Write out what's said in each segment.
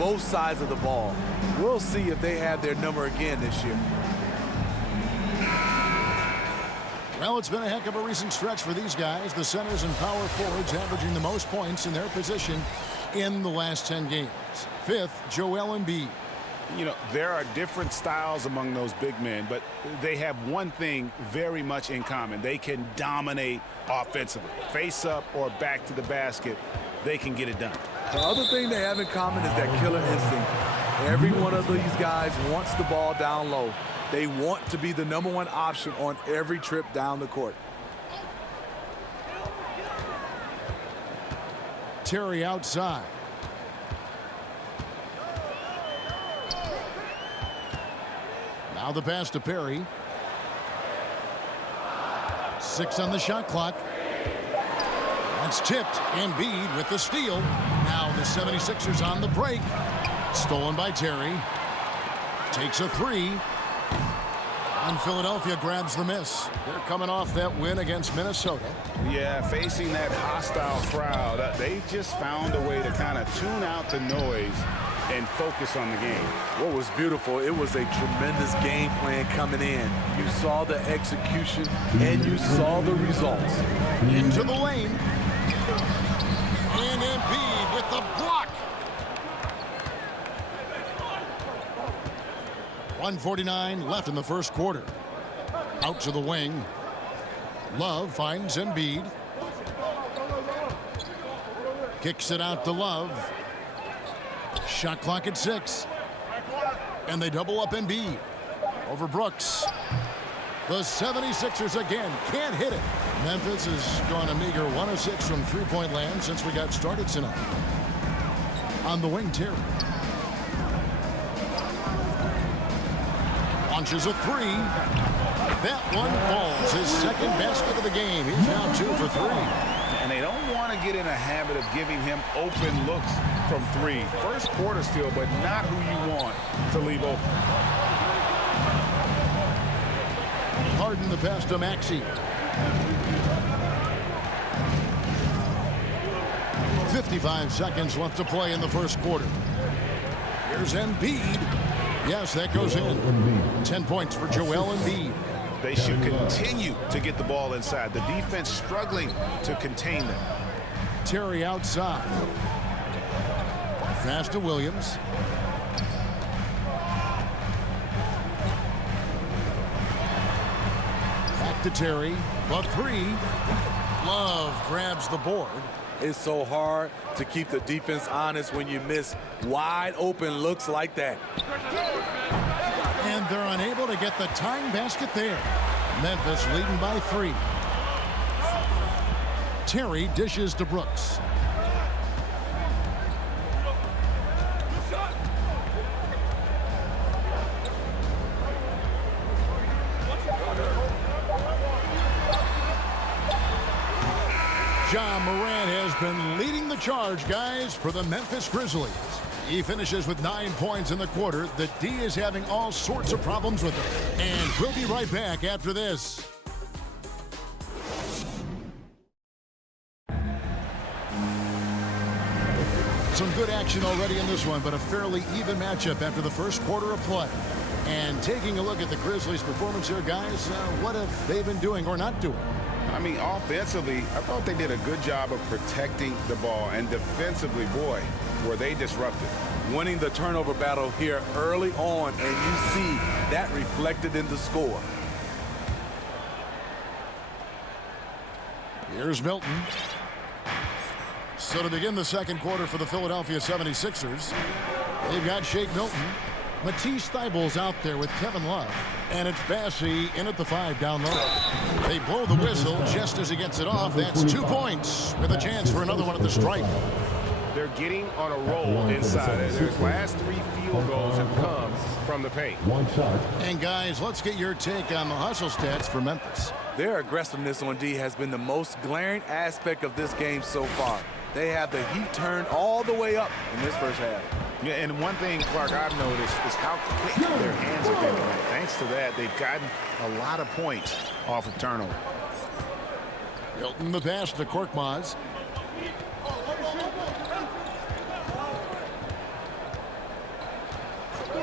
both sides of the ball. We'll see if they have their number again this year. Well, it's been a heck of a recent stretch for these guys. The centers and power forwards averaging the most points in their position in the last 10 games. Fifth, Joel Embiid. You know, there are different styles among those big men, but they have one thing very much in common. They can dominate offensively. Face up or back to the basket, they can get it done. The other thing they have in common is that killer instinct. Every one of these guys wants the ball down low. They want to be the #1 option on every trip down the court. Terry outside. Now the pass to Perry. 6 on the shot clock. That's tipped. Embiid with the steal. Now the 76ers on the break. Stolen by Terry. Takes a 3. And Philadelphia grabs the miss. They're coming off that win against Minnesota. Yeah, facing that hostile crowd, they just found a way to kind of tune out the noise and focus on the game. What was beautiful, it was a tremendous game plan coming in. You saw the execution and you saw the results. Into the lane. And Embiid with the block. 1:49 left in the first quarter. Out to the wing. Love finds Embiid. Kicks it out to Love. Shot clock at 6. And they double up Embiid. Over Brooks. The 76ers again can't hit it. Memphis has gone a meager 1 of 6 from three-point land since we got started tonight. On the wing, Terry. Launches a 3. That one falls. His second basket of the game. He's now 2 for 3. And they don't want to get in a habit of giving him open looks from 3. First quarter steal, but not who you want to leave open. Harden the pass to Maxey. 55 seconds left to play in the first quarter. Here's Embiid. Yes, that goes in. 10 points for Joel Embiid. They should continue to get the ball inside. The defense struggling to contain them. Terry outside. Pass to Williams. Back to Terry. The 3. Love grabs the board. It's so hard to keep the defense honest when you miss wide open looks like that. And they're unable to get the tying basket there. Memphis leading by 3. Terry dishes to Brooks. Ja Morant has been leading the charge, guys, for the Memphis Grizzlies. He finishes with 9 points in the quarter. The D is having all sorts of problems with him. And we'll be right back after this. Some good action already in this one, but a fairly even matchup after the first quarter of play. And taking a look at the Grizzlies' performance here, guys, what have they been doing or not doing? I mean, offensively, I thought they did a good job of protecting the ball. And defensively, boy, were they disruptive. Winning the turnover battle here early on, and you see that reflected in the score. Here's Milton. So to begin the second quarter for the Philadelphia 76ers, they've got Shake Milton. Matisse Thybulle's out there with Kevin Love. And it's Bassey in at the 5 down low. They blow the whistle just as he gets it off. That's 2 points with a chance for another one at the stripe. They're getting on a roll inside. Their last 3 field goals have come from the paint. And guys, let's get your take on the hustle stats for Memphis. Their aggressiveness on D has been the most glaring aspect of this game so far. They have the heat turned all the way up in this first half. Yeah, and one thing, Clark, I've noticed is how quick their hands have been. Thanks to that, they've gotten a lot of points off of turnover. Hilton the pass to Korkmaz.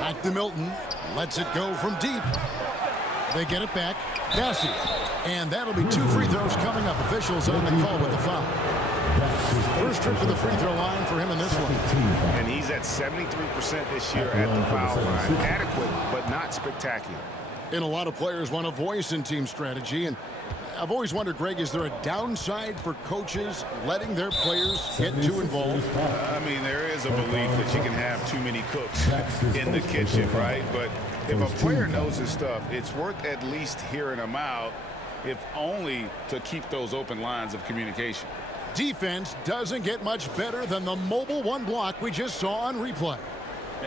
Back to Milton. Lets it go from deep. They get it back. Bassey. And that'll be 2 free throws coming up. Officials on the call with the foul. First trip to the free throw line for him in this one. And he's at 73% this year at the foul line. Adequate, but not spectacular. And a lot of players want a voice in team strategy. And I've always wondered, Greg, is there a downside for coaches letting their players get too involved? I mean, there is a belief that you can have too many cooks in the kitchen, right? But if a player knows his stuff, it's worth at least hearing them out, if only to keep those open lines of communication. Defense doesn't get much better than the mobile 1 block we just saw on replay.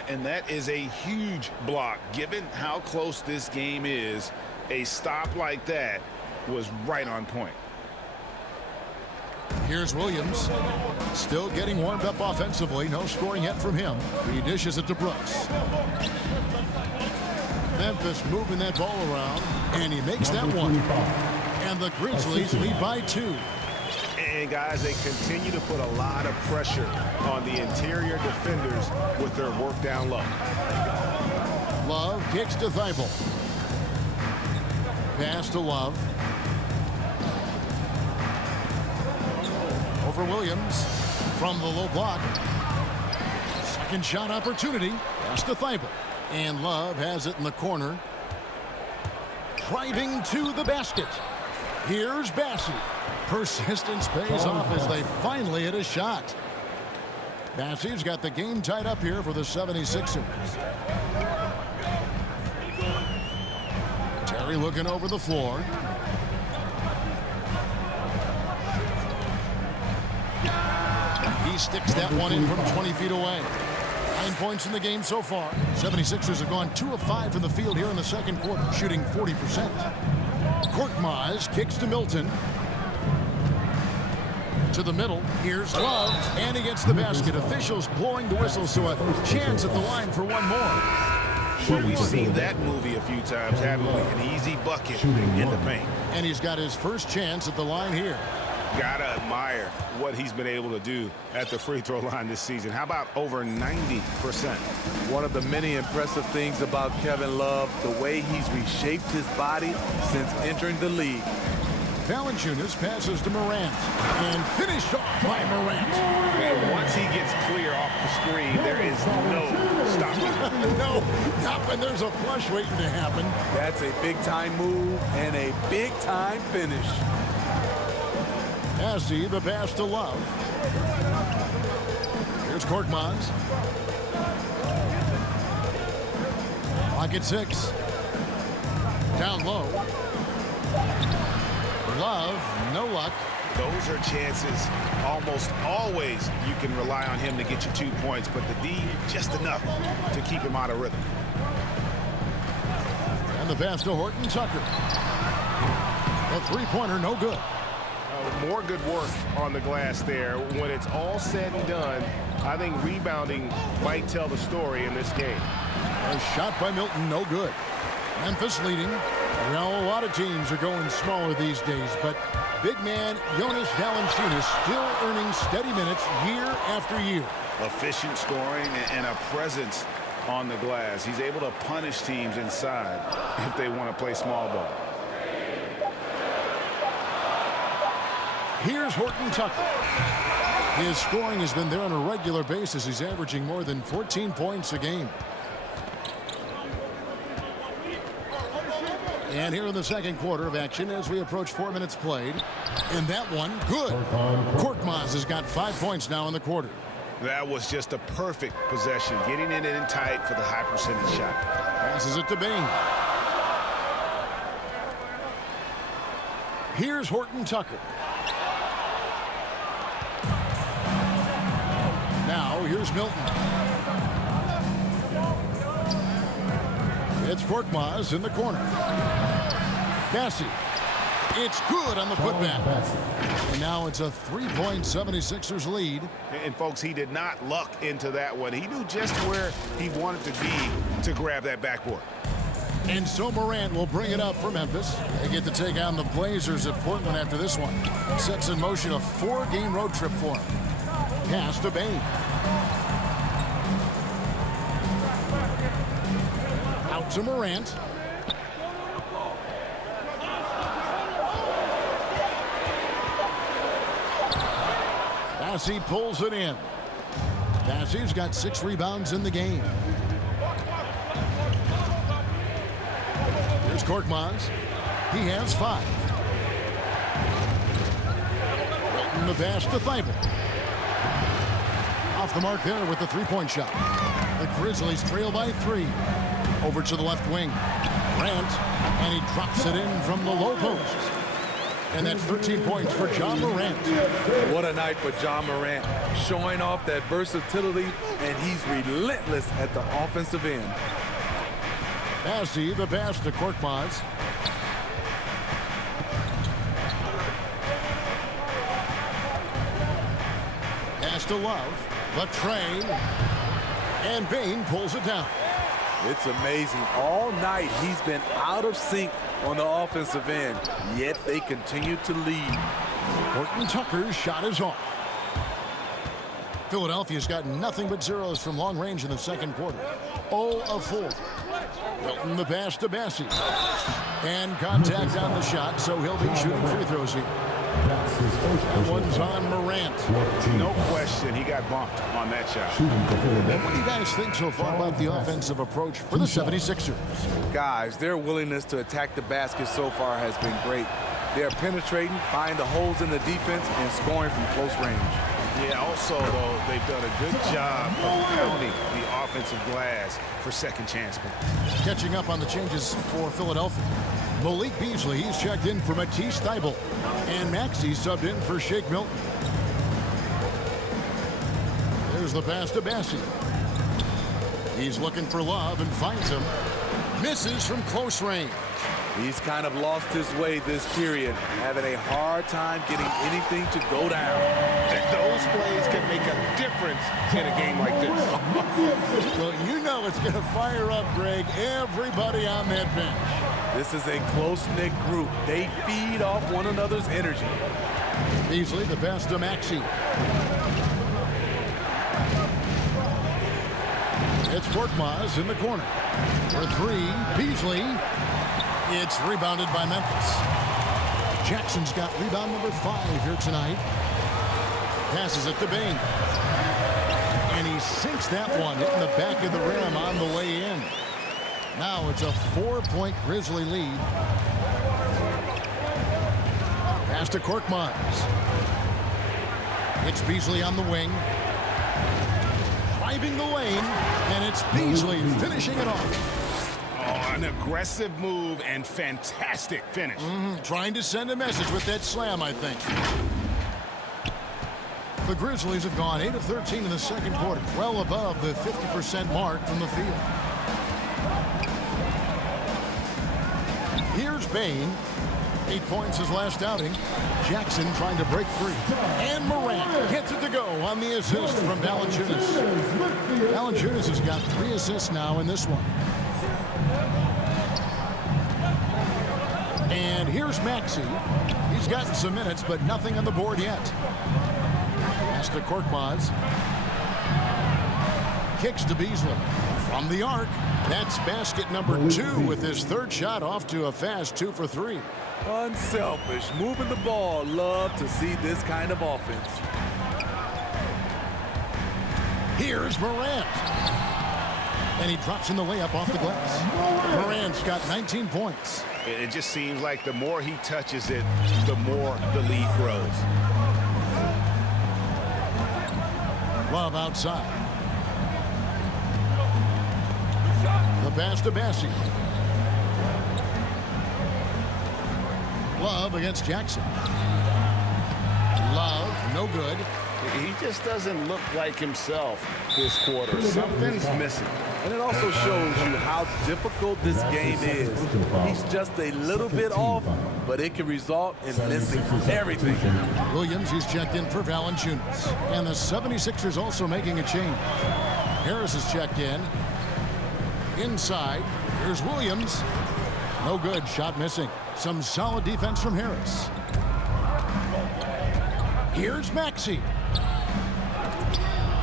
And that is a huge block. Given how close this game is, a stop like that was right on point. Here's Williams. Still getting warmed up offensively. No scoring yet from him. He dishes it to Brooks. Memphis moving that ball around, and he makes that one. And the Grizzlies lead by 2. And guys, they continue to put a lot of pressure on the interior defenders with their work down low. Love kicks to Thibault. Pass to Love. Over Williams from the low block. Second shot opportunity. Pass to Thibault. And Love has it in the corner. Driving to the basket. Here's Bassey. Persistence pays off as they finally hit a shot. Bassey's got the game tied up here for the 76ers. Terry looking over the floor. He sticks that one in from 20 feet away. 9 points in the game so far. 76ers have gone 2 of 5 from the field here in the second quarter, shooting 40%. Korkmaz kicks to Milton. To the middle. Here's Love. And he gets the basket. Officials blowing the whistle, so a chance at the line for one more. Well, we've seen that movie a few times, haven't we? An easy bucket in the paint. And he's got his first chance at the line here. Gotta admire what he's been able to do at the free throw line this season. How about over 90%? One of the many impressive things about Kevin Love, the way he's reshaped his body since entering the league. Valanciunas passes to Morant. And finished off by Morant. And once he gets clear off the screen, there is no stopping. No, not when there's a flush waiting to happen. That's a big-time move and a big-time finish. Bassey, the pass to Love. Here's Korkmaz. Clock at 6. Down low. Love, no luck. Those are chances almost always you can rely on him to get you 2 points, but the D just enough to keep him out of rhythm. And the pass to Horton Tucker. A three-pointer, no good. More good work on the glass there. When it's all said and done, I think rebounding might tell the story in this game. A shot by Milton, no good. Memphis leading. Well, a lot of teams are going smaller these days, but big man Jonas Valanciunas still earning steady minutes year after year. Efficient scoring and a presence on the glass. He's able to punish teams inside if they want to play small ball. Here's Horton Tucker. His scoring has been there on a regular basis. He's averaging more than 14 points a game. And here in the second quarter of action as we approach 4 minutes played. And that one, good. Korkmaz has got 5 points now in the quarter. That was just a perfect possession. Getting it in tight for the high percentage shot. Passes it to Bain. Here's Horton Tucker. Now here's Milton. It's Korkmaz in the corner. Bassey. It's good on the putback. And now it's a 3-point 76ers lead. And folks, he did not luck into that one. He knew just where he wanted to be to grab that backboard. And so Morant will bring it up for Memphis. They get to take on the Blazers at Portland after this one. Sets in motion a 4-game road trip for him. Pass to Bain. to Morant. Bassey pulls it in. Bassey's got 6 rebounds in the game. Here's Korkmaz. He has 5. Wilton the pass to Thibault. Off the mark there with the three-point shot. The Grizzlies trail by 3. Over to the left wing. Grant, and he drops it in from the low post. And that's 13 points for John Morant. What a night for John Morant, showing off that versatility, and he's relentless at the offensive end. Bassey, the pass to Korkmaz. Pass to Love. The train. And Bane pulls it down. It's amazing. All night he's been out of sync on the offensive end, yet they continue to lead. Horton Tucker's shot is off. Philadelphia's got nothing but zeros from long range in the second quarter. 0 of 4. Wilton the pass to Bassey. And contact on the shot, so he'll be shooting free throws here. That one's on Morant. No question, he got bumped on that shot. What do you guys think so far about the offensive approach for the 76ers? Guys, their willingness to attack the basket so far has been great. They're penetrating, finding the holes in the defense, and scoring from close range. Yeah, also, though, they've done a good job of pounding the offensive glass for second chance points. Catching up on the changes for Philadelphia. Malik Beasley, he's checked in for Matisse Thybulle. And Maxey subbed in for Shake Milton. There's the pass to Bassey. He's looking for Love and finds him. Misses from close range. He's kind of lost his way this period, having a hard time getting anything to go down. Those plays can make a difference in a game like this. Well, you know it's going to fire up, Greg, everybody on that bench. This is a close-knit group. They feed off one another's energy. Beasley, the pass to Maxey. It's Korkmaz in the corner. For 3, Beasley. It's rebounded by Memphis. Jackson's got rebound number 5 here tonight. Passes it to Bane. And he sinks that one, hitting the back of the rim on the way in. Now it's a 4-point Grizzly lead. Pass to Korkmaz. It's Beasley on the wing. Driving the lane, and it's Beasley finishing it off. Oh, an aggressive move and fantastic finish. Trying to send a message with that slam, I think. The Grizzlies have gone 8 of 13 in the second quarter, well above the 50% mark from the field. Here's Bane. 8 points his last outing. Jackson trying to break free. And Morant gets it to go on the assist from Valanciunas. Valanciunas has got 3 assists now in this one. And here's Maxey. He's gotten some minutes, but nothing on the board yet. Pass to Korkmaz. Kicks to Beasley. From the arc, that's basket number 2 with his 3rd shot off to a fast 2 for 3. Unselfish, moving the ball. Love to see this kind of offense. Here's Morant. And he drops in the layup off the glass. Morant's got 19 points. It just seems like the more he touches it, the more the lead grows. Love outside. The pass to Bassey. Love against Jackson. Love, no good. He just doesn't look like himself this quarter. Something's missing. And it also shows you how difficult this game is. He's just a little bit off, but it can result in missing everything. Williams is checked in for Valanciunas. And the 76ers also making a change. Harris is checked in. Inside, here's Williams. No good, shot missing. Some solid defense from Harris. Here's Maxey.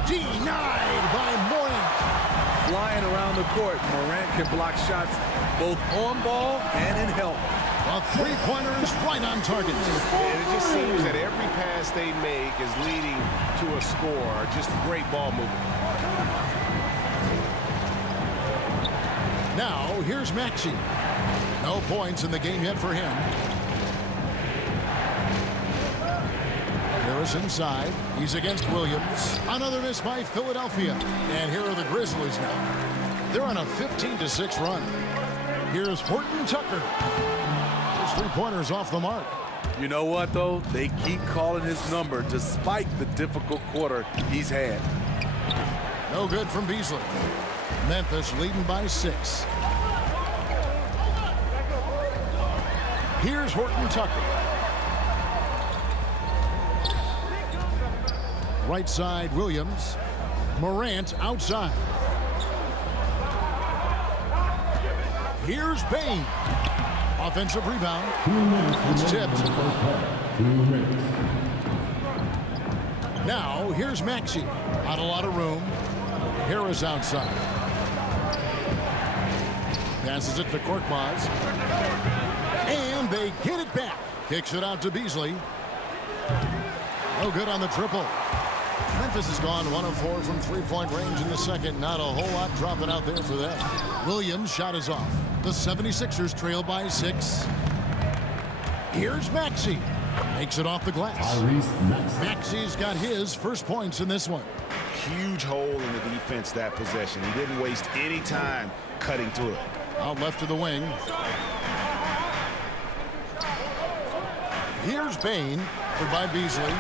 Denied by Morant. flying around the court. Morant can block shots both on ball and in help. A three-pointer is right on target. And it just seems that every pass they make is leading to a score. Just great ball movement. Now, here's Maxey. No points in the game yet for him. Harris inside. He's against Williams. Another miss by Philadelphia. And here are the Grizzlies now. They're on a 15-6 run. Here's Horton Tucker. His three-pointers off the mark. You know what, though? They keep calling his number despite the difficult quarter he's had. No good from Beasley. Memphis leading by 6. Here's Horton Tucker. Right side, Williams. Morant outside. Here's Bane. Offensive rebound. It's tipped. Now, here's Maxey. Not a lot of room. Harris outside. Passes it to Korkmaz. And they get it back. Kicks it out to Beasley. No good on the triple. Memphis has gone 1 of 4 from three-point range in the second. Not a whole lot dropping out there for them. Williams' shot is off. The 76ers trail by 6. Here's Maxey. Makes it off the glass. Maxey's got his first points in this one. Huge hole in the defense that possession. He didn't waste any time cutting through it. Out left to the wing. Here's Bane. By Beasley.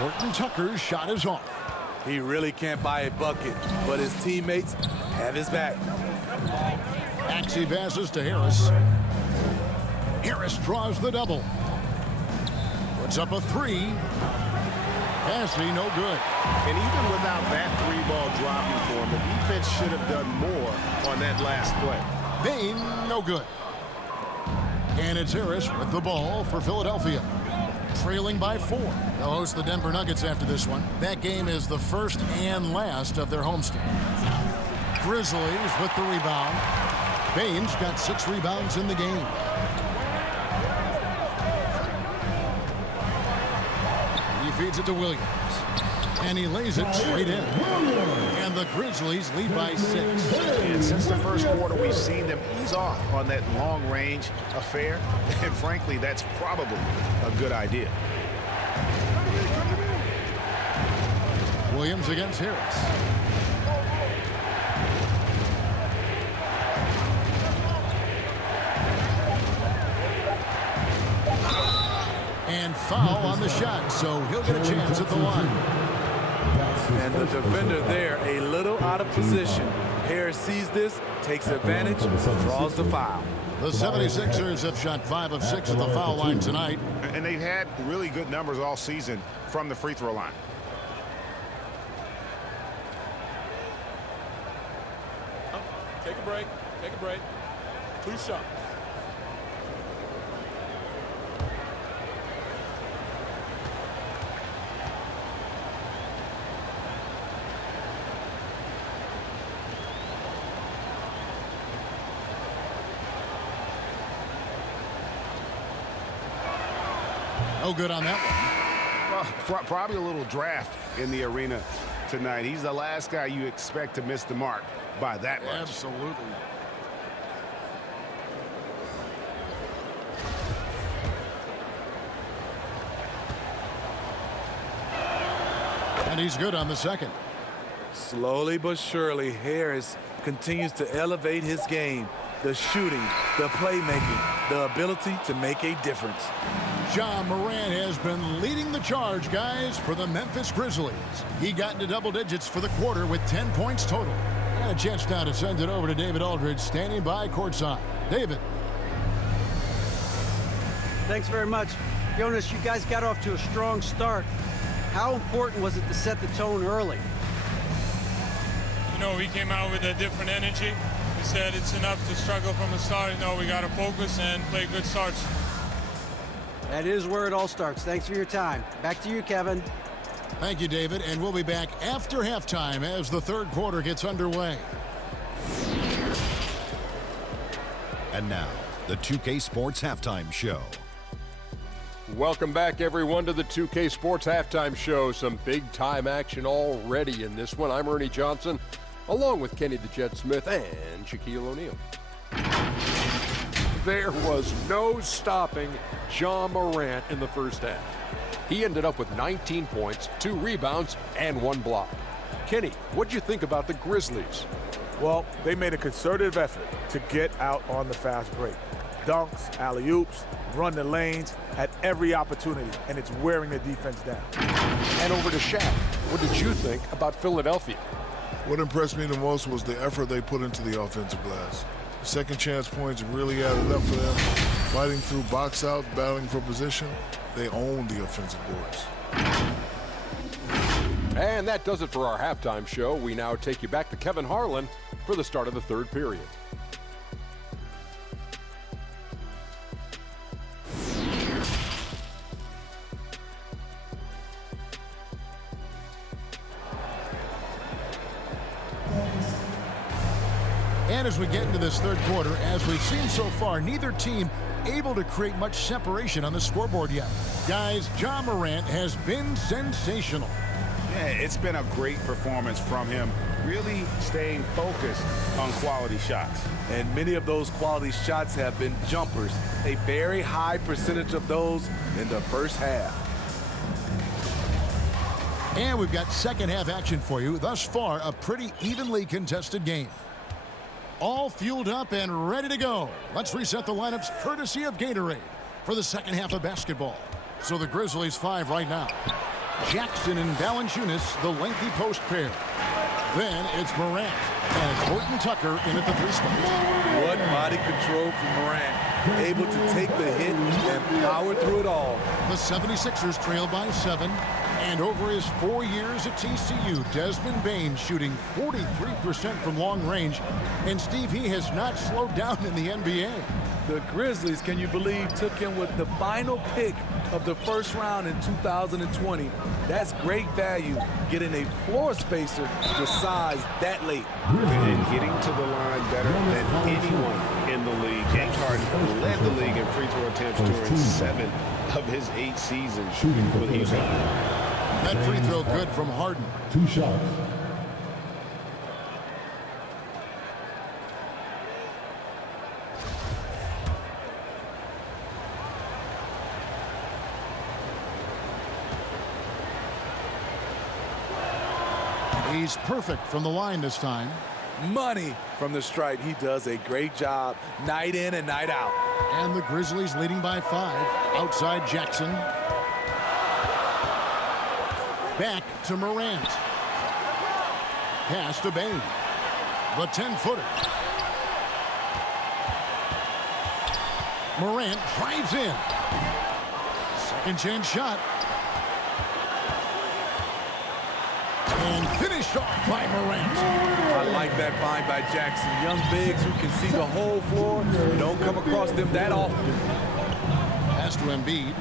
Horton Tucker's shot is off. He really can't buy a bucket, but his teammates have his back. Maxey passes to Harris. Harris draws the double. Puts up a 3. Passing, no good. And even without that 3-ball dropping for him, the defense should have done more on that last play. Bane, no good. And it's Harris with the ball for Philadelphia. Trailing by 4. They'll host the Denver Nuggets after this one. That game is the first and last of their homestand. Grizzlies with the rebound. Bane's got 6 rebounds in the game. He feeds it to Williams. And he lays it straight in. And the Grizzlies lead by 6. And since the first quarter, we've seen them ease off on that long-range affair. And frankly, that's probably a good idea. Williams against Harris. And foul on the shot, so he'll get a chance at the line. And the defender there a little out of position. Harris sees this, takes advantage, draws the foul. The 76ers have shot 5 of 6 at the foul line tonight. And they've had really good numbers all season from the free throw line. Take a break. Take a break. 2 shots. No good on that one. Well, probably a little draft in the arena tonight. He's the last guy you expect to miss the mark by that much. Absolutely. And he's good on the second. Slowly but surely, Harris continues to elevate his game. The shooting, the playmaking, the ability to make a difference. Ja Morant has been leading the charge, guys, for the Memphis Grizzlies. He got into double digits for the quarter with 10 points total. And a chance now to send it over to David Aldridge, standing by courtside. David. Thanks very much. Jonas, you guys got off to a strong start. How important was it to set the tone early? You know, we came out with a different energy. We said it's enough to struggle from the start. You know, we got to focus and play good starts. That is where it all starts. Thanks for your time. Back to you, Kevin. Thank you, David, and we'll be back after halftime as the third quarter gets underway. And now, the 2K Sports Halftime Show. Welcome back, everyone, to the 2K Sports Halftime Show. Some big-time action already in this one. I'm Ernie Johnson, along with Kenny the Jet Smith and Shaquille O'Neal. There was no stopping Ja Morant in the first half. He ended up with 19 points, 2 rebounds, and 1 block. Kenny, what'd you think about the Grizzlies? Well, they made a concerted effort to get out on the fast break. Dunks, alley-oops, run the lanes, had every opportunity, and it's wearing the defense down. And over to Shaq. What did you think about Philadelphia? What impressed me the most was the effort they put into the offensive glass. The second chance points really added up for them. Fighting through box outs, battling for position, they owned the offensive boards. And that does it for our halftime show. We now take you back to Kevin Harlan for the start of the third period. And as we get into this third quarter, as we've seen so far, neither team able to create much separation on the scoreboard yet. Guys, Ja Morant has been sensational. Yeah, it's been a great performance from him, really staying focused on quality shots. And many of those quality shots have been jumpers, a very high percentage of those in the first half. And we've got second half action for you. Thus far, a pretty evenly contested game. All fueled up and ready to go. Let's reset the lineups courtesy of Gatorade for the second half of basketball. So the Grizzlies 5 right now. Jackson and Valanciunas, the lengthy post pair. Then it's Morant and Horton Tucker in at the 3 spot. What body control from Morant. Able to take the hit and power through it all. The 76ers trail by 7. And over his 4 years at TCU, Desmond Bane shooting 43% from long range. And Steve, he has not slowed down in the NBA. The Grizzlies, can you believe, took him with the final pick of the first round in 2020. That's great value, getting a floor spacer with size that late. And getting to the line better than anyone in the league. James Harden led the league in free throw attempts during 7 of his 8 seasons with Houston. That free throw good from Harden. 2 shots. He's perfect from the line this time. Money from the stripe. He does a great job night in and night out. And the Grizzlies leading by 5. Outside Jackson. Back to Morant. Pass to Bane. The 10-footer. Morant drives in. Second chance shot. And finished off by Morant. I like that find by Jackson. Young bigs who can see the whole floor. Don't come across them that often. Pass to Embiid.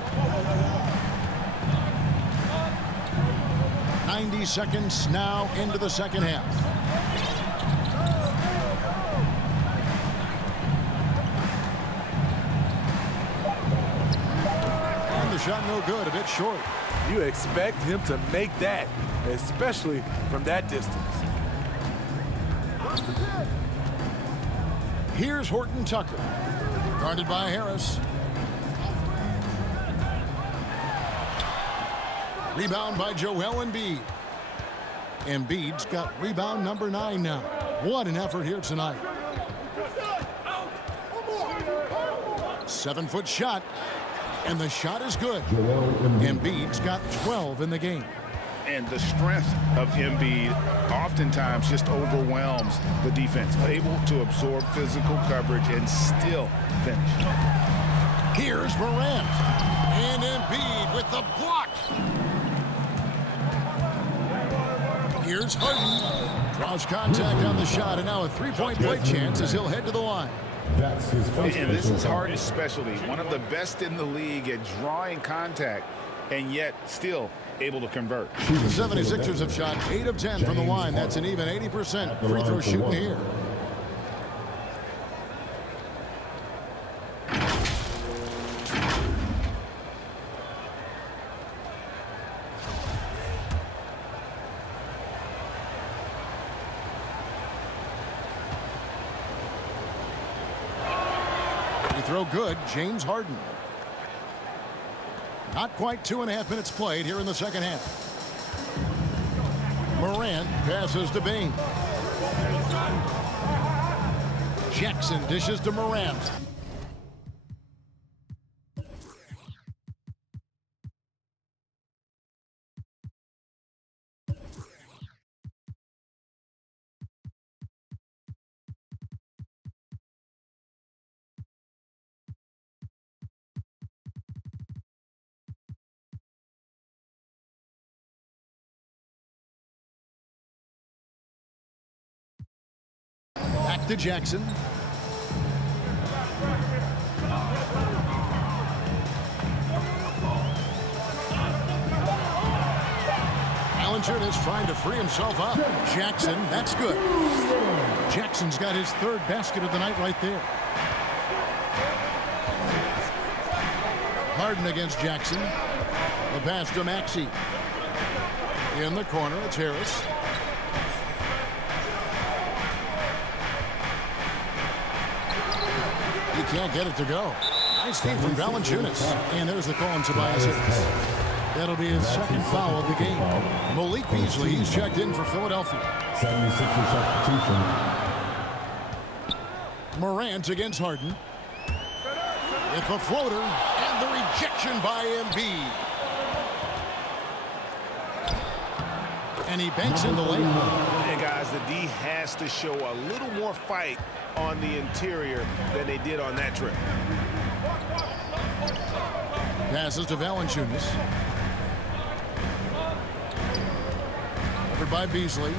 90 seconds now into the second half. And the shot no good, a bit short. You expect him to make that, especially from that distance. Here's Horton Tucker. Guarded by Harris. Rebound by Joel Embiid. Embiid's got rebound number 9 now. What an effort here tonight. 7-foot shot. And the shot is good. Embiid's got 12 in the game. And the strength of Embiid oftentimes just overwhelms the defense. Able to absorb physical coverage and still finish. Here's Morant. And Embiid with the block. Here's Harden. Draws contact on the shot, and now a 3-point play chance as he'll head to the line. That's his first. And this is Harden's specialty. One of the best in the league at drawing contact, and yet still able to convert. The 76ers have shot 8 of 10 from the line. That's an even 80% free throw shooting here. Throw good, James Harden. Not quite 2.5 minutes played here in the second half. Morant passes to Bain. Jackson dishes to Morant. Back to Jackson. Valanciunas trying to free himself up. Jackson, that's good. Jackson's got his 3rd basket of the night right there. Harden against Jackson. The pass to Maxey. In the corner, it's Harris. He can't get it to go. Nice feed from Valanciunas. And there's the call on Tobias Harris. That'll be his 2nd foul of the game. Malik Beasley, he's checked in for Philadelphia. 76er substitution. Morant against Harden. With the floater and the rejection by Embiid. And he banks in the layup. Hey guys, the D has to show a little more fight on the interior than they did on that trip. Passes to Valanciunas. Covered by Beasley.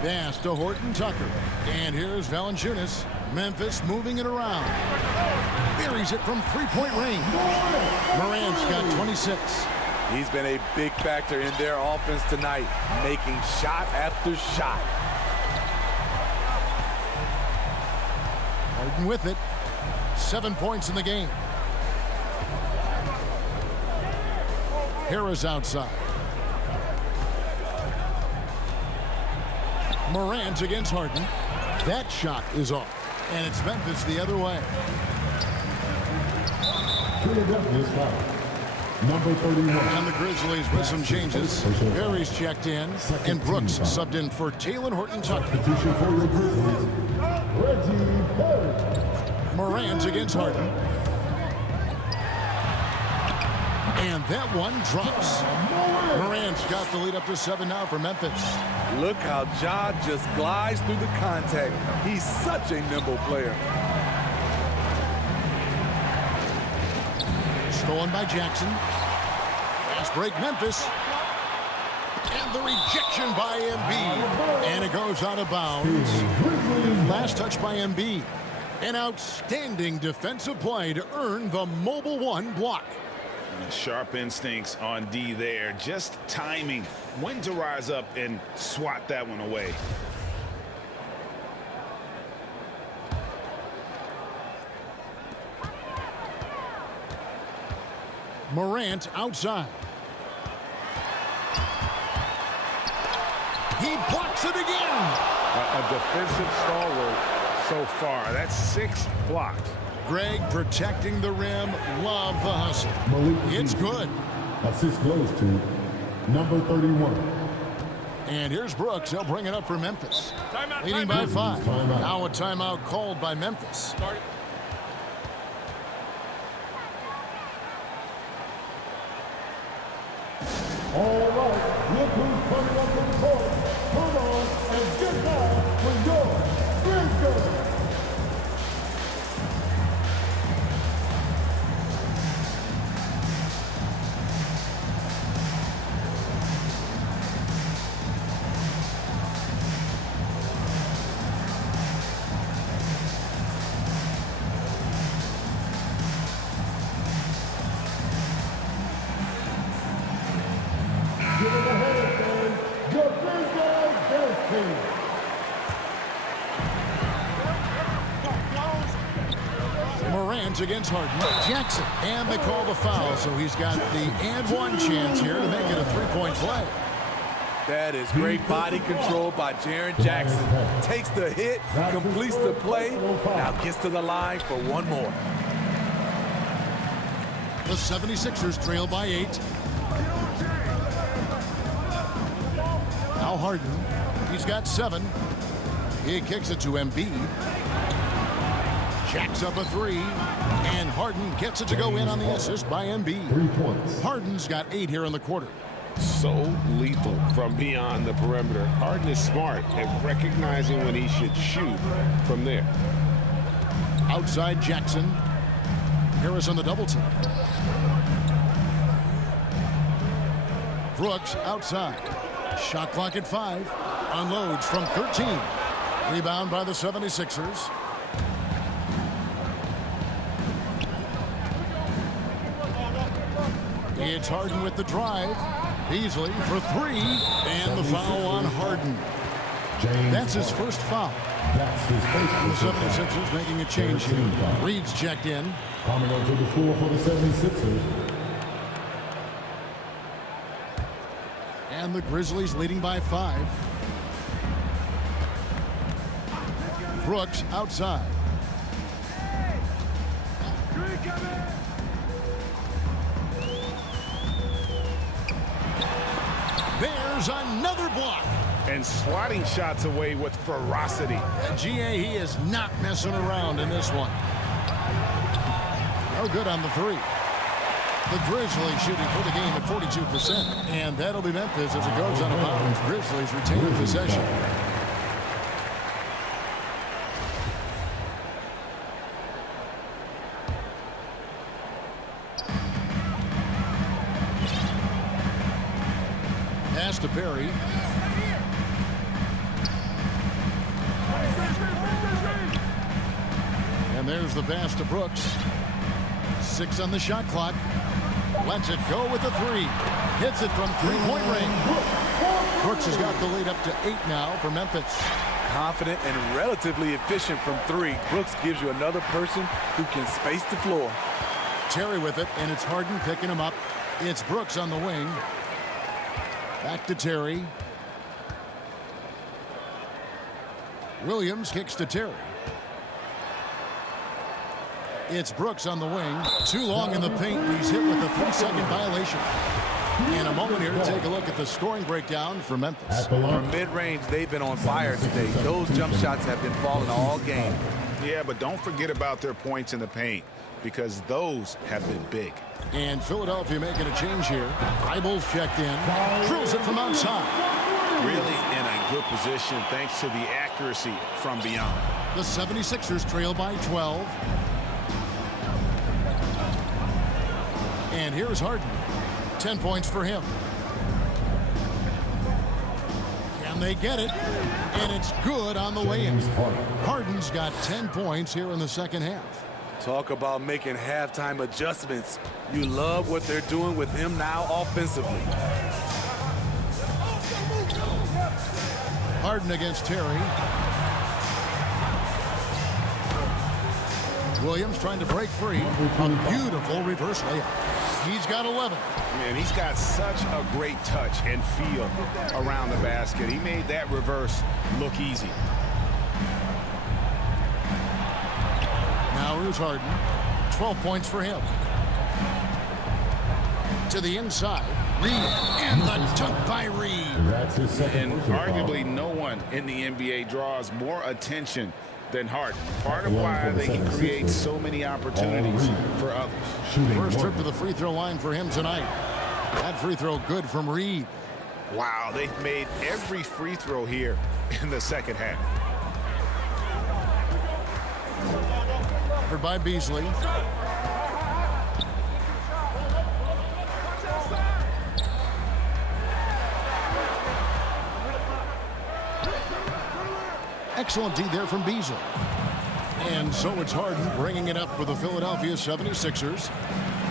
Pass to Horton Tucker. And here's Valanciunas. Memphis moving it around. Buries it from 3-point range. Morant's got 26. He's been a big factor in their offense tonight, making shot after shot. Harden with it. 7 points in the game. Harris outside. Morant against Harden. That shot is off. And it's Memphis the other way. Philadelphia's foul. Number 31. And the Grizzlies with some changes. Barry's checked in. And Brooks subbed in for Talen Horton Tucker. Substitution for the Grizzlies. Reggie Perry. Morant against Harden. And that one drops. Morant's got the lead up to 7 now for Memphis. Look how Ja just glides through the contact. He's such a nimble player. Stolen by Jackson. Fast break Memphis. And the rejection by Embiid. And it goes out of bounds. Last touch by Embiid. An outstanding defensive play to earn the Mobile One block. Sharp instincts on D there. Just timing when to rise up and swat that one away. Morant outside. He blocks it again. A defensive stalwart so far. That's 6 blocks. Greg protecting the rim. Love the hustle. It's good. Assist goes to number 31. And here's Brooks. He'll bring it up for Memphis. Leading by 5. Now a timeout called by Memphis. All right, look who's coming up to the court. Come on and get down with your Grizzlies. defense against Harden. Jackson. And they call the foul, so he's got the and one chance here to make it a three-point play. That is great body control by Jaren Jackson. Takes the hit, completes the play, now gets to the line for one more. The 76ers trail by 8. Now Harden. He's got 7. He kicks it to Embiid. Jacks up a 3. And Harden gets it to go in on the assist by Embiid. 3 points. Harden's got 8 here in the quarter. So lethal from beyond the perimeter. Harden is smart at recognizing when he should shoot from there. Outside Jackson. Harris on the double team. Brooks outside. Shot clock at 5. Unloads from 13. Rebound by the 76ers. It's Harden with the drive. Beasley for 3. And the foul on Harden. That's his first foul. That's his first. The 76ers making a change here. Reed's checked in. Coming onto the floor for the 76ers. And the Grizzlies leading by 5. Brooks outside. There's another block. And swatting shots away with ferocity. GA, he is not messing around in this one. No good on the 3. The Grizzlies shooting for the game at 42%. And that'll be Memphis as it goes out of bounds. Grizzlies retain possession. Pass to Perry. And there's the pass to Brooks. 6 on the shot clock. Lets it go with the 3. Hits it from three-point range. Brooks has got the lead up to 8 now for Memphis. Confident and relatively efficient from 3. Brooks gives you another person who can space the floor. Terry with it, and it's Harden picking him up. It's Brooks on the wing. Back to Terry. Williams kicks to Terry. It's Brooks on the wing. Too long in the paint. He's hit with a 3-second violation. In a moment here to take a look at the scoring breakdown for Memphis. From mid-range, they've been on fire today. Those jump shots have been falling all game. Yeah, but don't forget about their points in the paint because those have been big. And Philadelphia making a change here. Eibel's checked in. Drills it from outside. Really in a good position thanks to the accuracy from beyond. The 76ers trail by 12. And here's Harden. 10 points for him. Can they get it? And it's good on the way in. Harden's got 10 points here in the second half. Talk about making halftime adjustments. You love what they're doing with him now offensively. Harden against Terry. Williams trying to break free. A beautiful reverse layup. He's got 11. Man, he's got such a great touch and feel around the basket. He made that reverse look easy. Now here's Harden. 12 points for him. To the inside. Reed. And the dunk by Reed. That's his second. And arguably no one in the NBA draws more attention than Harden. Part of why he creates so many opportunities for others. First trip to the free throw line for him tonight. That free throw good from Reed. Wow, they've made every free throw here in the second half. Covered by Beasley. Excellent D there from Beasley. And so it's Harden bringing it up for the Philadelphia 76ers.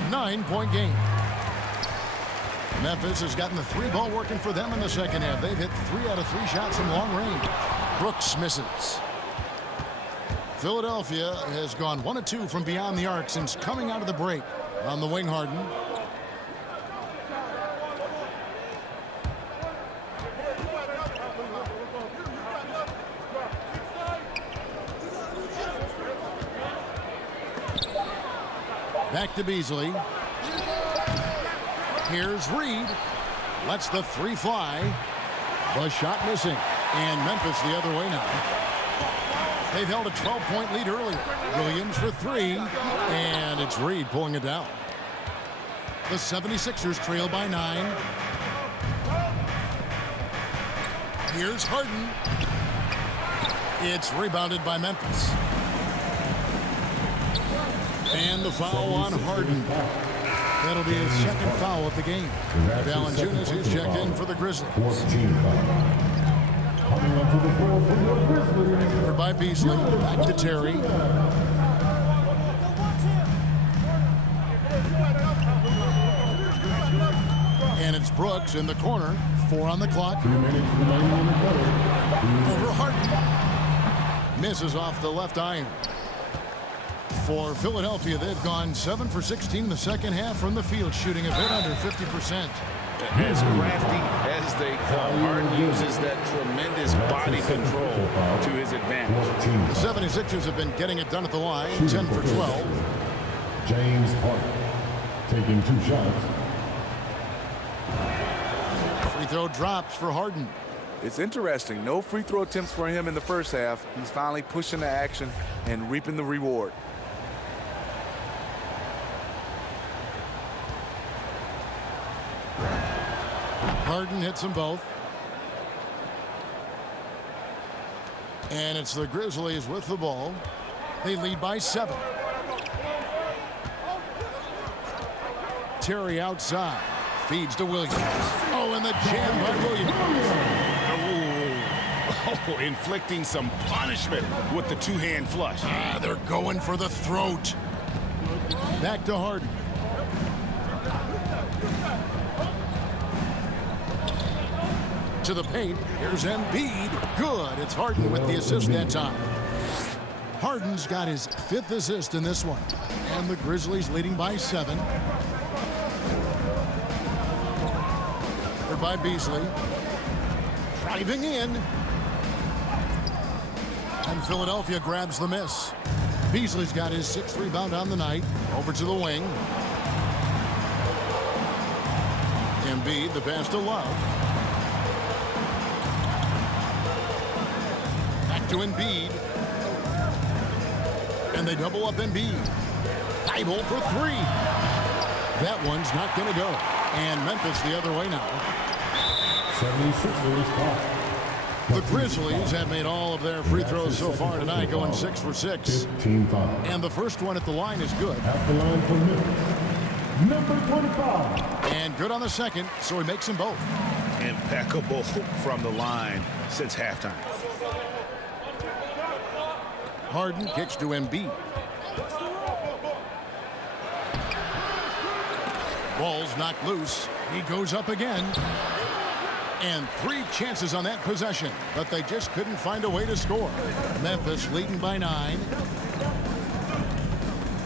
9-point game. Memphis has gotten the 3-ball working for them in the second half. They've hit 3 out of 3 shots from long range. Brooks misses. Philadelphia has gone 1 of 2 from beyond the arc since coming out of the break. On the wing, Harden. Back to Beasley. Here's Reed. Lets the three fly. The shot missing. And Memphis the other way now. They've held a 12-point lead earlier. Williams for three. And it's Reed pulling it down. The 76ers trail by 9. Here's Harden. It's rebounded by Memphis. And the foul on Harden. That'll be his second foul of the game. Valanciunas is checked in for the Grizzlies. Covered by Beasley. Back to Terry. And it's Brooks in the corner. 4 on the clock. Over Harden. Misses off the left iron. For Philadelphia, they've gone 7 for 16 in the second half from the field, shooting a bit under 50%. As crafty as they come, Harden uses that tremendous body control to his advantage. The 76ers have been getting it done at the line, 10 for 12. James Harden taking 2 shots. Free throw drops for Harden. It's interesting. No free throw attempts for him in the first half. He's finally pushing the action and reaping the reward. Harden hits them both. And it's the Grizzlies with the ball. They lead by 7. Terry outside. Feeds to Williams. Oh, and the jam by Williams. Oh, inflicting some punishment with the two-hand flush. They're going for the throat. Back to Harden. To the paint. Here's Embiid. Good. It's Harden with the assist that time. Harden's got his 5th assist in this one. And the Grizzlies leading by 7. They're by Beasley. Driving in. And Philadelphia grabs the miss. Beasley's got his 6th rebound on the night. Over to the wing. Embiid, the pass to Love. Back to Embiid. And they double up Embiid. Thibault for 3. That one's not going to go. And Memphis the other way now. 76ers caught. The Grizzlies have made all of their free throws so far tonight, going 6 for 6. 15 foul. And the first one at the line is good. At the line for Memphis, number 25. And good on the second, so he makes them both. Impeccable from the line since halftime. Harden kicks to Embiid. Ball's knocked loose. He goes up again. And 3 chances on that possession, but they just couldn't find a way to score. Memphis leading by 9.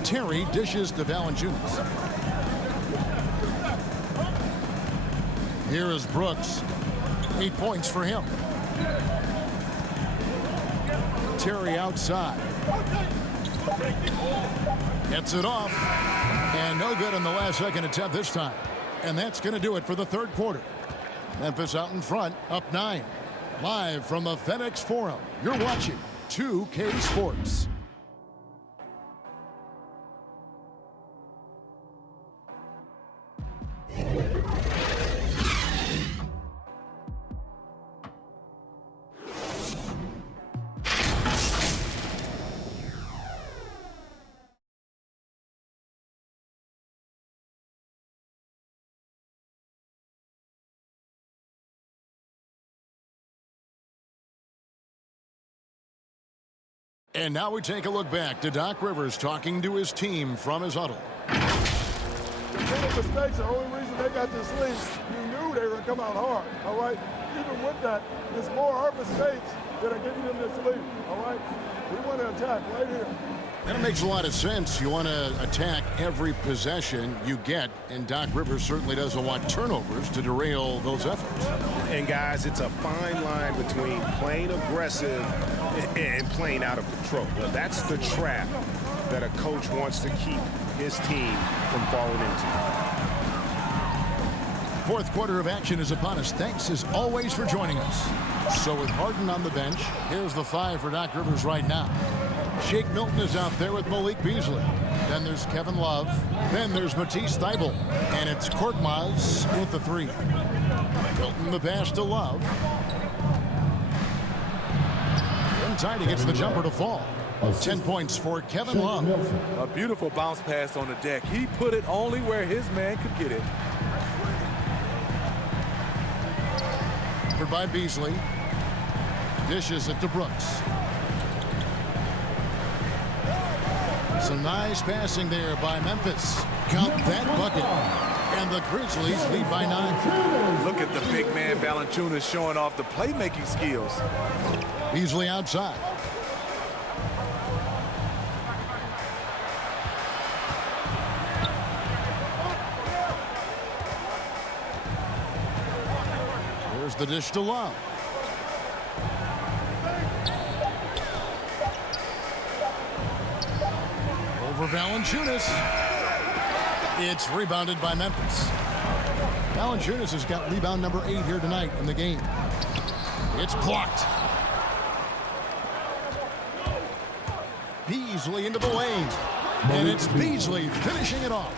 Terry dishes to Valanciunas. Here is Brooks. 8 points for him. Terry outside. Gets it off. And no good on the last second attempt this time. And that's going to do it for the third quarter. Memphis out in front, up 9. Live from the FedEx Forum, you're watching 2K Sports. And now we take a look back to Doc Rivers talking to his team from his huddle. The mistakes, the only reason they got this lead, you knew they were going to come out hard, all right? Even with that, it's more our mistakes Did I give you them this lead? All right? We want to attack right here. And it makes a lot of sense. You want to attack every possession you get, and Doc Rivers certainly doesn't want turnovers to derail those efforts. And, guys, it's a fine line between playing aggressive and playing out of control. Well, that's the trap that a coach wants to keep his team from falling into. Fourth quarter of action is upon us. Thanks, as always, for joining us. So with Harden on the bench, here's the five for Doc Rivers right now. Shake Milton is out there with Malik Beasley. Then there's Kevin Love. Then there's Matisse Thybulle. And it's Korkmaz with the three. Milton the pass to Love. And Tidy gets the jumper to fall. 10 points for Kevin Love. A beautiful bounce pass on the deck. He put it only where his man could get it. By Beasley. Dishes it to Brooks. Some nice passing there by Memphis. Count that bucket. And the Grizzlies lead by 9. Look at the big man Valanciunas showing off the playmaking skills. Beasley outside. There's the dish to Love. Over Valanciunas. It's rebounded by Memphis. Valanciunas has got rebound number 8 here tonight in the game. It's blocked. Beasley into the lane. And it's Beasley finishing it off.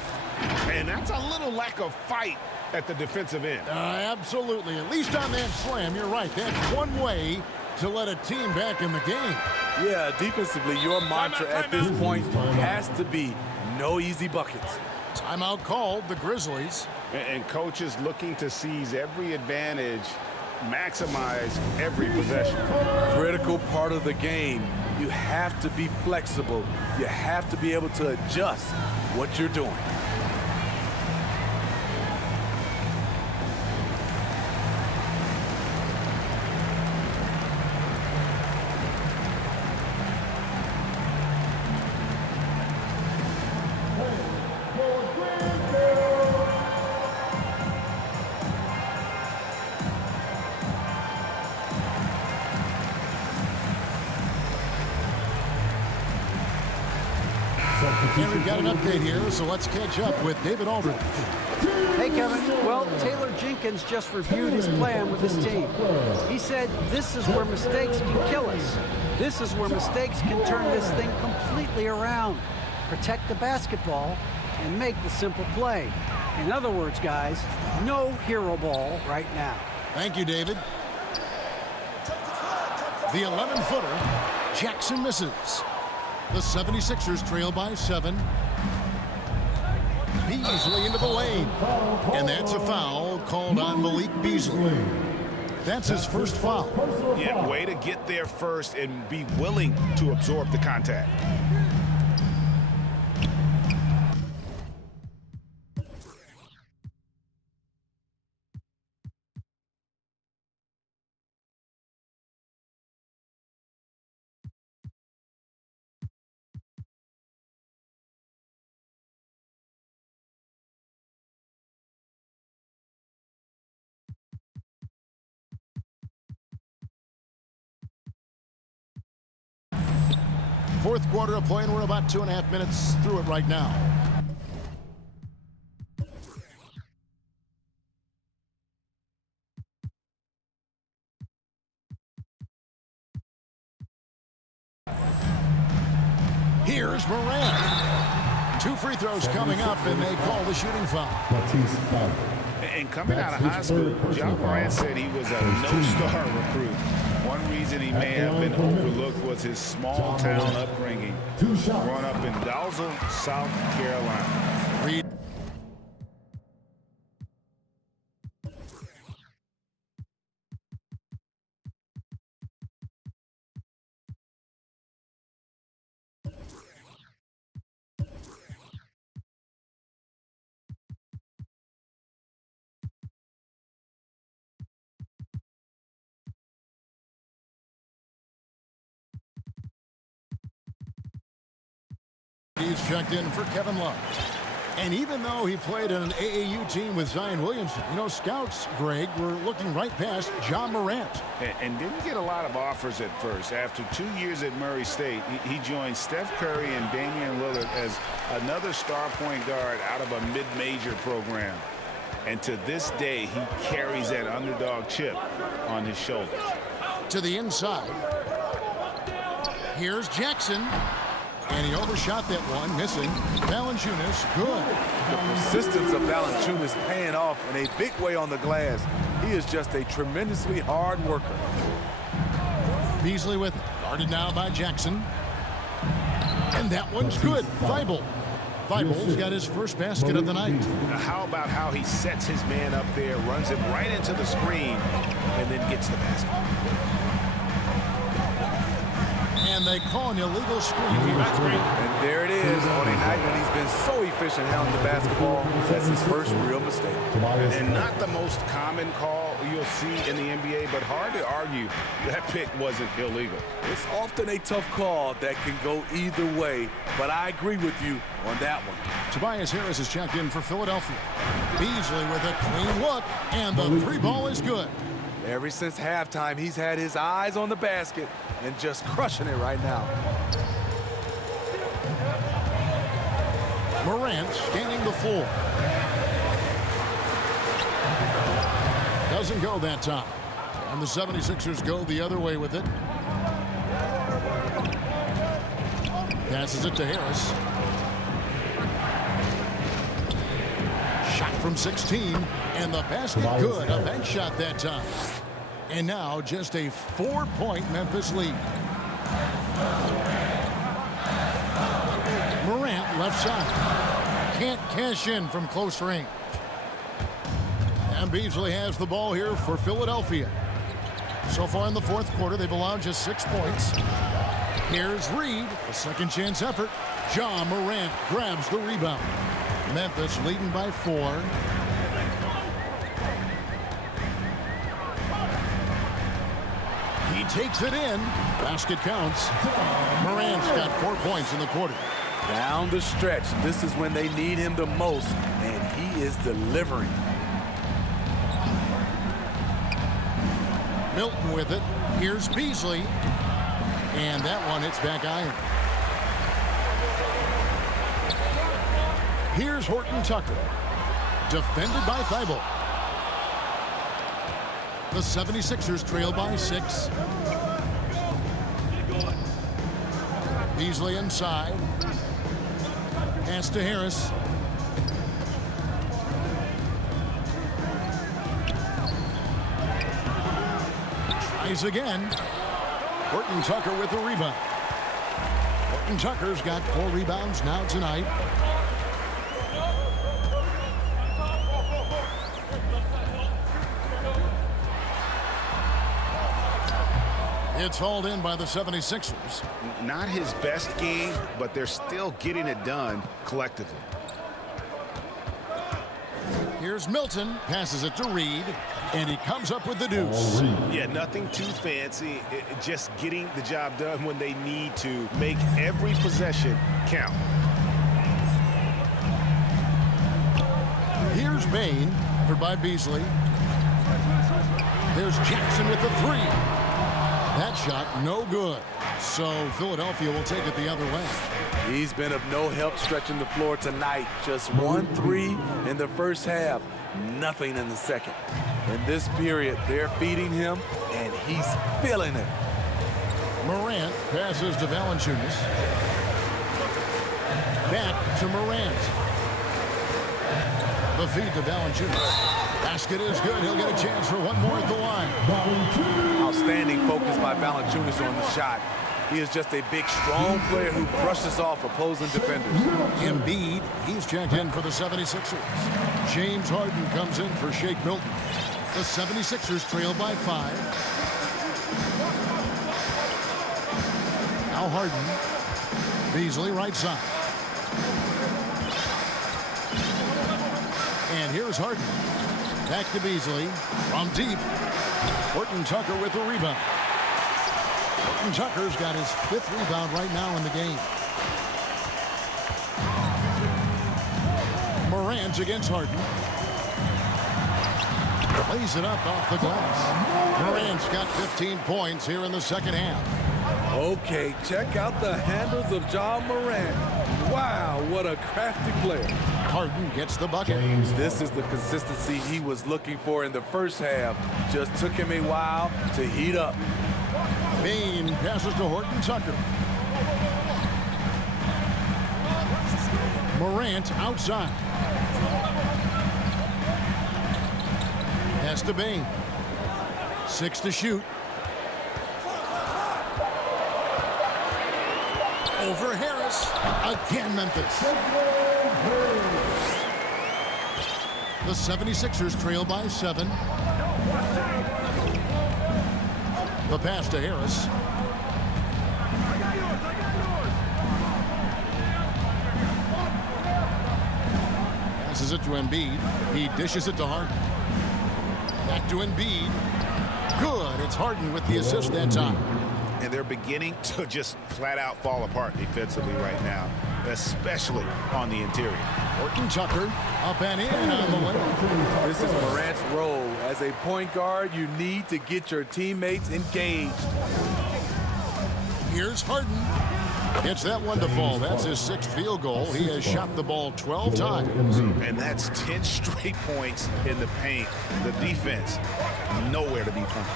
And that's a little lack of fight at the defensive end. Absolutely. At least on that slam, you're right. That's one way to let a team back in the game. Yeah, defensively, your mantra at this point has to be no easy buckets. Timeout called, the Grizzlies. And coaches looking to seize every advantage, maximize every possession. Critical part of the game. You have to be flexible. You have to be able to adjust what you're doing. And we've got an update here, so let's catch up with David Aldridge. Hey, Kevin. Well, Taylor Jenkins just reviewed his plan with his team. He said this is where mistakes can kill us. This is where mistakes can turn this thing completely around. Protect the basketball and make the simple play. In other words, guys, no hero ball right now. Thank you, David. The 11-footer, Jackson misses. The 76ers trail by 7. Beasley into the lane. And that's a foul called on Malik Beasley. That's his first foul. Yeah, way to get there first and be willing to absorb the contact. Fourth quarter of play, and we're about 2.5 minutes through it right now. Here's Morant. 2 free throws coming up, and they call the shooting foul. And coming out of high school, Ja Morant said he was a no-star recruit. One reason he may have been overlooked was his small-town upbringing. Growing up in Dalzell, South Carolina. He's checked in for Kevin Love. And even though he played on an AAU team with Zion Williamson, you know, scouts, Greg, were looking right past John Morant. And didn't get a lot of offers at first. After 2 years at Murray State, he joined Steph Curry and Damian Lillard as another star point guard out of a mid-major program. And to this day, he carries that underdog chip on his shoulders. To the inside. Here's Jackson. And he overshot that one, missing. Valanciunas, good. The persistence of Valanciunas paying off in a big way on the glass. He is just a tremendously hard worker. Beasley with it. Guarded now by Jackson. And that one's good. Thibault. Thibault's got his first basket of the night. How about how he sets his man up there, runs him right into the screen, and then gets the basket. And they call an illegal screen here. And there it is on a night when he's been so efficient handling the basketball. That's his first real mistake. And not the most common call you'll see in the NBA, but hard to argue that pick wasn't illegal. It's often a tough call that can go either way, but I agree with you on that one. Tobias Harris is checked in for Philadelphia. Beasley with a clean look, and the three ball is good. Ever since halftime, he's had his eyes on the basket and just crushing it right now. Morant scanning the floor. Doesn't go that time. And the 76ers go the other way with it. Passes it to Harris. Shot from 16. And the basket good. A bench shot that time. And now just a 4-point Memphis lead. Morant left side. Can't cash in from close range. And Beasley has the ball here for Philadelphia. So far in the fourth quarter, they've allowed just 6 points. Here's Reed, a second chance effort. John Morant grabs the rebound. Memphis leading by 4. He takes it in. Basket counts. Morant's got 4 points in the quarter. Down the stretch, this is when they need him the most, and he is delivering. Milton with it. Here's Beasley. And that one hits back iron. Here's Horton Tucker. Defended by Thibault. The 76ers trail by 6. Beasley inside. Pass to Harris. Tries again. Horton Tucker with the rebound. Horton Tucker's got 4 rebounds now tonight. It's hauled in by the 76ers. Not his best game, but they're still getting it done collectively. Here's Milton. Passes it to Reed. And he comes up with the deuce. Yeah, nothing too fancy. Just getting the job done when they need to. Make every possession count. Here's Bain. Covered by Beasley. There's Jackson with the 3. That shot no good. So Philadelphia will take it the other way. He's been of no help stretching the floor tonight. Just 1 3 in the first half. Nothing in the second. In this period, they're feeding him, and he's feeling it. Morant passes to Valanciunas. Back to Morant. The feed to Valanciunas. Basket is good. He'll get a chance for one more at the line. Outstanding focus by Valanciunas on the shot. He is just a big, strong player who brushes off opposing defenders. Embiid, he's checked in for the 76ers. James Harden comes in for Shake Milton. The 76ers trail by 5. Now Harden. Beasley right side. And here's Harden. Back to Beasley. From deep. Horton Tucker with the rebound. Horton Tucker's got his 5th rebound right now in the game. Morant against Harden. Plays it up off the glass. Morant's got 15 points here in the second half. Okay, check out the handles of Ja Morant. Wow, what a crafty player. Harden gets the bucket. This is the consistency he was looking for in the first half. Just took him a while to heat up. Bane passes to Horton Tucker. Morant outside. Pass to Bane. 6 to shoot. Over Harris. Again, Memphis. The 76ers trail by 7. The pass to Harris. Passes it to Embiid. He dishes it to Harden. Back to Embiid. Good. It's Harden with the assist that time. And they're beginning to just flat out fall apart defensively right now, especially on the interior. Horton Tucker up and in on the way. This is Morant's role. As a point guard, you need to get your teammates engaged. Here's Harden. Gets that one to fall. That's his 6th field goal. He has shot the ball 12 times. And that's 10 straight points in the paint. The defense, nowhere to be found.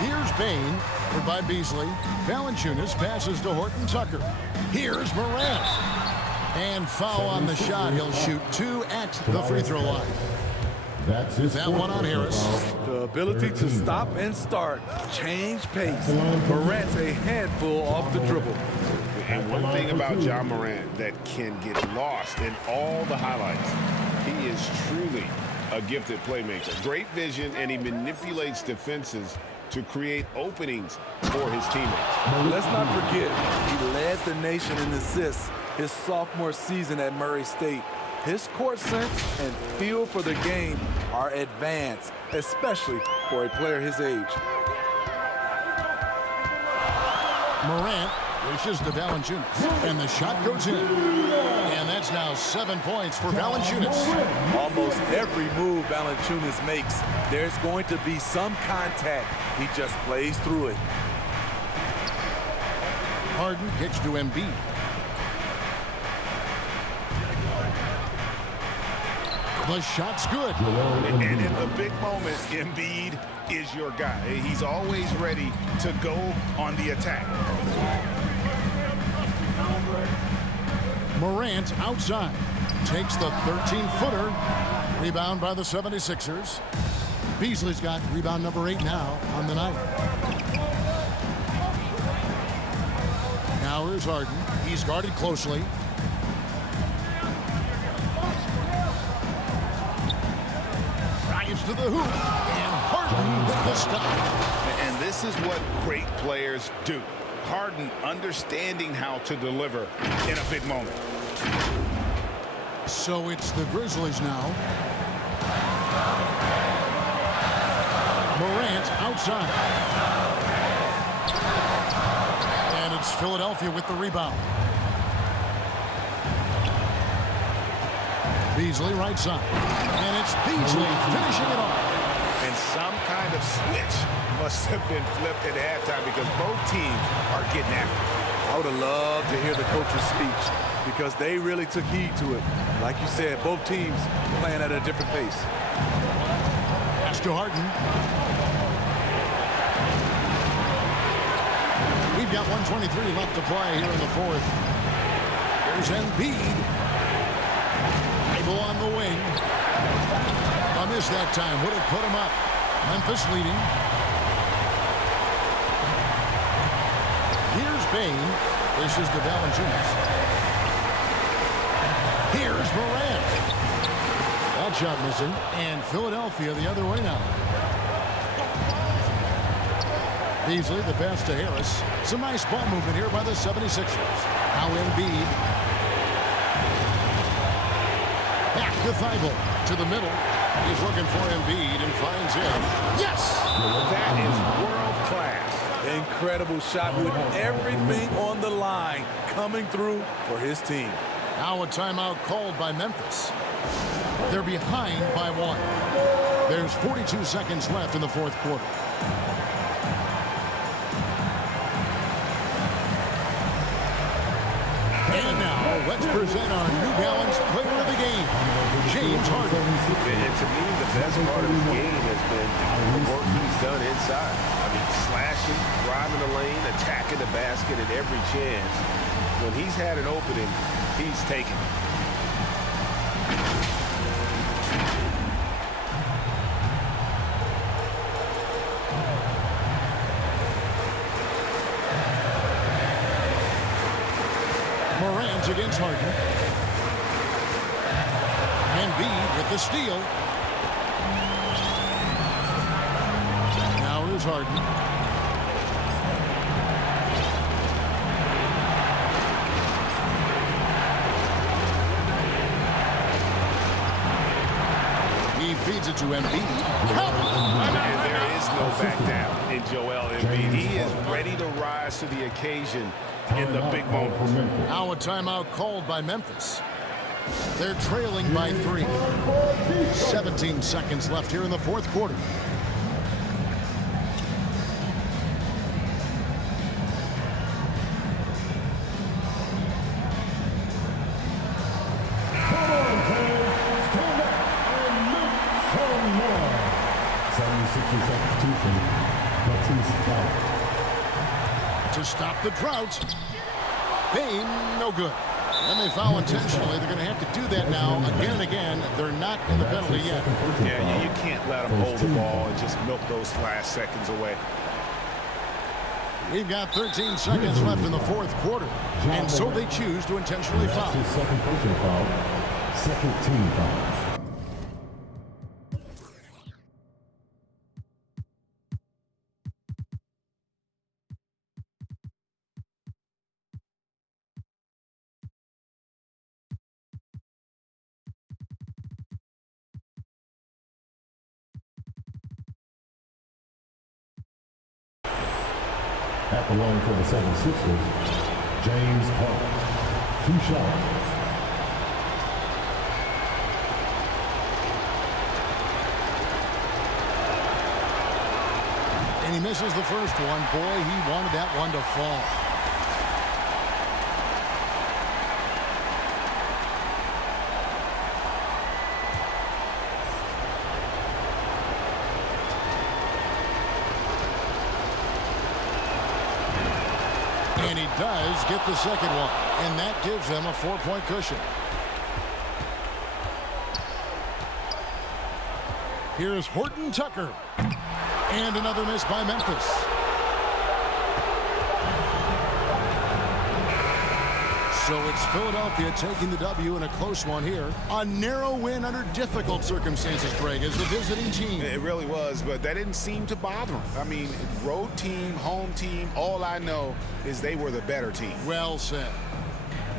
Here's Bane, covered by Beasley. Valanciunas passes to Horton Tucker. Here's Morant. And foul on the shot. He'll shoot 2 at the free throw line. That's his that one on Harris. The ability to stop and start, change pace. Morant's a handful off the dribble. And one thing about Ja Morant that can get lost in all the highlights, he is truly a gifted playmaker. Great vision, and he manipulates defenses to create openings for his teammates. Let's not forget, he led the nation in assists his sophomore season at Murray State. His court sense and feel for the game are advanced, especially for a player his age. Morant wishes to Valanciunas, and the shot goes in. And that's now 7 points for Valanciunas. Almost every move Valanciunas makes, there's going to be some contact. He just plays through it. Harden kicks to Embiid. The shot's good. And in the big moment, Embiid is your guy. He's always ready to go on the attack. Morant outside. Takes the 13-footer. Rebound by the 76ers. Beasley's got rebound number 8 now on the night. Now here's Harden. He's guarded closely. Drives to the hoop. And Harden with the stop. And this is what great players do. Harden understanding how to deliver in a big moment. So it's the Grizzlies now. Morant outside. And it's Philadelphia with the rebound. Beasley right side. And it's Beasley finishing it off. And some kind of switch must have been flipped at halftime because both teams are getting after it. I would have loved to hear the coach's speech because they really took heed to it. Like you said, both teams playing at a different pace. Pass to Harden. We've got 1:23 left to play here in the fourth. Here's Embiid. Table on the wing. A miss that time would have put him up. Memphis leading. Here's Bane. This is the Valanciunas. Here's Morant. That shot missing. And Philadelphia the other way now. Beasley, the pass to Harris. Some nice ball movement here by the 76ers. Now Embiid. Back to Thibault. To the middle. He's looking for Embiid and finds him. Yes! That is world class. incredible shot with everything on the line coming through for his team. Now a timeout called by Memphis. They're behind by 1. There's 42 seconds left in the fourth quarter. And now let's present our New Balance player of the game, James Harden. And to me, the best part of the game has been the work he's done inside. I mean, slashing, driving the lane, attacking the basket at every chance. When he's had an opening, he's taken it. Morant against Harden. Embiid with the steal. Now here's Harden. He feeds it to Embiid. And there is no back down in Joel Embiid. He is ready to rise to the occasion in the big moments. Now a timeout called by Memphis. They're trailing by 3. 17 seconds left here in the fourth quarter. Come on, fans. Stand up and make some noise. 76ers substitution. Matisse Thybulle. To stop the drought. Bain, no good. And they foul intentionally. They're going to have to do that now again and again. They're not in the penalty yet. Yeah, you can't let them hold the ball and just milk those last seconds away. We've got 13 seconds left in the fourth quarter. And so they choose to intentionally foul. Second personal foul. Second team foul. At the line for the 76ers, James Harden. 2 shots. And he misses the first one. Boy, he wanted that one to fall. And he does get the second one. And that gives them a 4-point cushion. Here's Horton Tucker. And another miss by Memphis. So it's Philadelphia taking the W in a close one here. A narrow win under difficult circumstances, Greg, as the visiting team. It really was, but that didn't seem to bother them. I mean, road team, home team, all I know is they were the better team. Well said.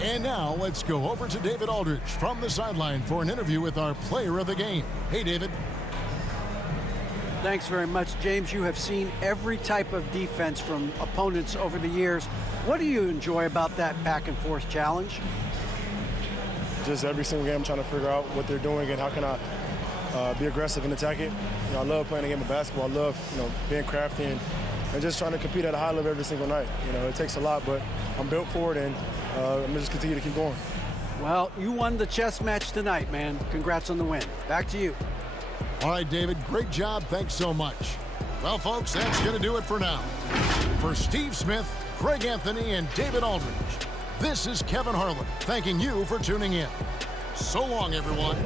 And now let's go over to David Aldridge from the sideline for an interview with our player of the game. Hey, David. Thanks very much, James. You have seen every type of defense from opponents over the years. What do you enjoy about that back-and-forth challenge? Just every single game, I'm trying to figure out what they're doing and how can I be aggressive and attack it. You know, I love playing the game of basketball. I love, being crafty and just trying to compete at a high level every single night. You know, it takes a lot, but I'm built for it, and I'm going to just continue to keep going. Well, you won the chess match tonight, man. Congrats on the win. Back to you. All right, David, great job. Thanks so much. Well, folks, that's going to do it for now. For Steve Smith, Greg Anthony, and David Aldridge, this is Kevin Harlan thanking you for tuning in. So long, everyone.